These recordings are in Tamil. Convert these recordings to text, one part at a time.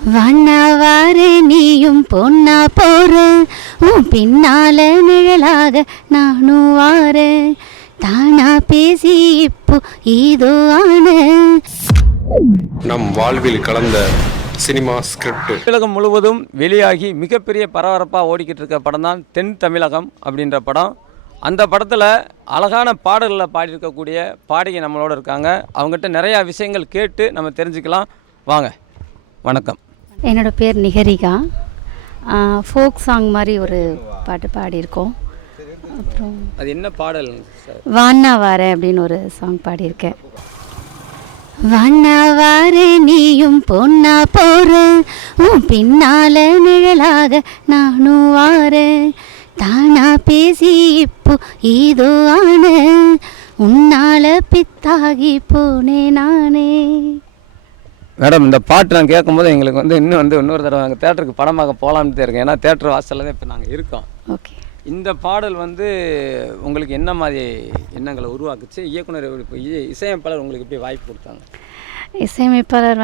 வண்ணா வாரு நீயும் பொண்ணா போற உன் பின்னால நிழலாக நானும் வார தானா பேசி இப்போ இதோ ஆன நம் வாழ்வில் கலந்த சினிமா ஸ்கிரிப்ட் தமிழகம் முழுவதும் வெளியாகி மிகப்பெரிய பரபரப்பாக ஓடிக்கிட்டு இருக்க படம் தான் தென் தமிழகம் அப்படின்ற படம். அந்த படத்தில் அழகான பாடல்களில் பாடியிருக்கக்கூடிய பாடகி நம்மளோட இருக்காங்க. அவங்ககிட்ட நிறையா விஷயங்கள் கேட்டு நம்ம தெரிஞ்சுக்கலாம். வாங்க. வணக்கம். என்னோடய பேர் நிகரிகா. ஃபோக் சாங் மாதிரி ஒரு பாட்டு பாடியிருக்கோம். அப்புறம் அது என்ன பாடல் சார்? வாண்ணா வார அப்படின்னு ஒரு சாங் பாடியிருக்கேன். வண்ணா வாரு நீயும் பொண்ணா போற உன் பின்னால நிழலாக நானும் வார தானா பேசி இப்போ இதோ ஆன உன்னால பித்தாகி போனேன் நானே. மேடம், இந்த பாட்டு நான் கேட்கும்போது எங்களுக்கு இன்னொரு தடவை நாங்கள் தேட்டருக்கு படமாக போகலான்னு இருக்கேன். ஏன்னா தேட்டர் வாசலில் தான் இப்போ நாங்கள் இருக்கோம். ஓகே. இந்த பாடல் உங்களுக்கு என்ன மாதிரி எண்ணங்களை உருவாக்குச்சு? இயக்குனர் இப்போ இசையமைப்பாளர் உங்களுக்கு எப்படி வாய்ப்பு கொடுத்தாங்க? இசையமைப்பாளர்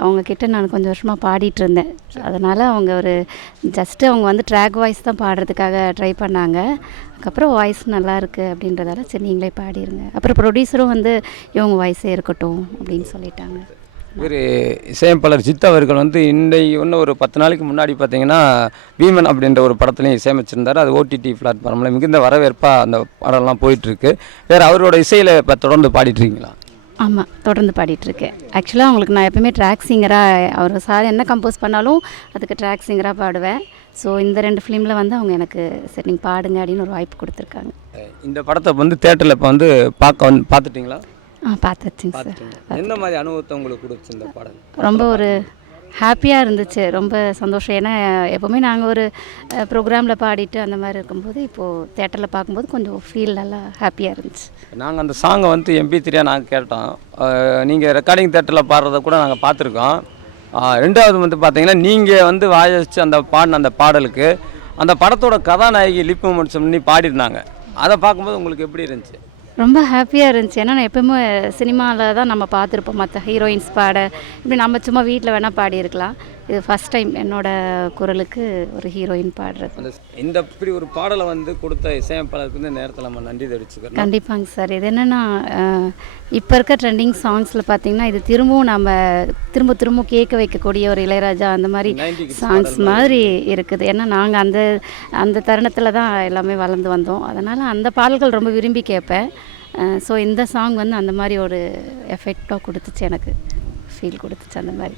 அவங்கக்கிட்ட நான் கொஞ்சம் வருஷமாக பாடிட்டு இருந்தேன். அதனால் அவங்க அவங்க ட்ராக் வாய்ஸ் தான் பாடுறதுக்காக ட்ரை பண்ணாங்க. அதுக்கப்புறம் வாய்ஸ் நல்லா இருக்குது அப்படின்றதால சரி நீங்களே பாடிடுங்க. அப்புறம் ப்ரொடியூசரும் இவங்க வாய்ஸே இருக்கட்டும் அப்படின்னு சொல்லிட்டாங்க. இவர் இசையமைப்பாளர் ஜித் அவர்கள் இன்னும் ஒரு 10 நாளைக்கு முன்னாடி பார்த்தீங்கன்னா வீமன் அப்படின்ற ஒரு படத்துலையும் இசையமைச்சிருந்தார். அது ஓடிடி பிளாட்ஃபார்மில் மிகுந்த வரவேற்பாக அந்த படம்லாம் போயிட்டுருக்கு. வேறு அவரோட இசையில் இப்போ தொடர்ந்து பாடிட்டுருக்கீங்களா? ஆமாம், தொடர்ந்து பாடிட்டுருக்கேன். ஆக்சுவலாக அவங்களுக்கு நான் எப்போயுமே ட்ராக் சிங்கராக அவர் சார் என்ன கம்போஸ் பண்ணாலும் அதுக்கு ட்ராக் சிங்கராக பாடுவேன். ஸோ இந்த 2 ஃபிலிமில் அவங்க எனக்கு சரி நீங்கள் பாடுங்க அப்படின்னு ஒரு வாய்ப்பு கொடுத்துருக்காங்க. இந்த படத்தை தேட்டரில் இப்போ பார்த்துட்டிங்களா? பார்த்துச்சுங்க சார். எந்த மாதிரி அனுபவத்தை உங்களுக்கு கொடுத்துச்சு இந்த பாடல்? ரொம்ப ஒரு ஹாப்பியாக இருந்துச்சு, ரொம்ப சந்தோஷம். ஏன்னா எப்போவுமே நாங்கள் ஒரு ப்ரோக்ராமில் பாடிட்டு அந்த மாதிரி இருக்கும்போது இப்போது தேட்டரில் பார்க்கும்போது கொஞ்சம் ஃபீல் நல்லா ஹாப்பியாக இருந்துச்சு. நாங்கள் அந்த சாங்கை MP3 நாங்கள் கேட்டோம். நீங்கள் ரெக்கார்டிங் தேட்டரில் பாடுறத கூட நாங்கள் பார்த்துருக்கோம். ரெண்டாவது பார்த்தீங்கன்னா நீங்கள் வாசித்து அந்த பாடின அந்த பாடலுக்கு அந்த படத்தோட கதாநாயகி லிப் மூமெண்ட்ஸ் பண்ணி பாடிருந்தாங்க. அதை பார்க்கும்போது உங்களுக்கு எப்படி இருந்துச்சு? ரொம்ப ஹாப்பியாக இருந்துச்சு. ஏன்னா நான் எப்போயுமே சினிமாவில் தான் நம்ம பார்த்துருப்போம் மற்ற ஹீரோயின்ஸ் பாட. இப்படி நம்ம சும்மா வீட்டில் வேணால் பாடியிருக்கலாம். இது ஃபஸ்ட் டைம் என்னோடய குரலுக்கு ஒரு ஹீரோயின் பாடுறது. இப்படி ஒரு பாடலை கொடுத்த இசையமைப்பாளருக்கு இந்த நேரத்தில் நம்ம நன்றி தெரிவிச்சுக்கிறோம். கண்டிப்பாங்க சார். இது என்னென்னா இப்போ இருக்க ட்ரெண்டிங் சாங்ஸில் பார்த்திங்கன்னா இது திரும்பவும் நம்ம திரும்ப கேட்க வைக்கக்கூடிய ஒரு இளையராஜா அந்த மாதிரி சாங்ஸ் மாதிரி இருக்குது. ஏன்னா நாங்கள் அந்த தருணத்தில் தான் எல்லாமே வளர்ந்து வந்தோம். அதனால் அந்த பாடல்கள் ரொம்ப விரும்பி கேட்பேன். ஸோ இந்த சாங் அந்த மாதிரி ஒரு எஃபெக்டாக கொடுத்துச்சு, எனக்கு ஃபீல் கொடுத்துச்சு அந்த மாதிரி.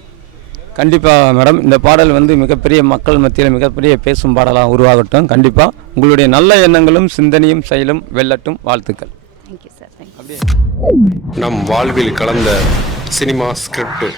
கண்டிப்பாக மேடம், இந்த பாடல் மிகப்பெரிய மக்கள் மத்தியில் மிகப்பெரிய பேசும் பாடலாக உருவாகட்டும். கண்டிப்பாக உங்களுடைய நல்ல எண்ணங்களும் சிந்தனையும் செயலும் வெல்லட்டும். வாழ்த்துக்கள். Thank you sir. நம் வாழ்வில் கலந்த சினிமா ஸ்கிரிப்ட்.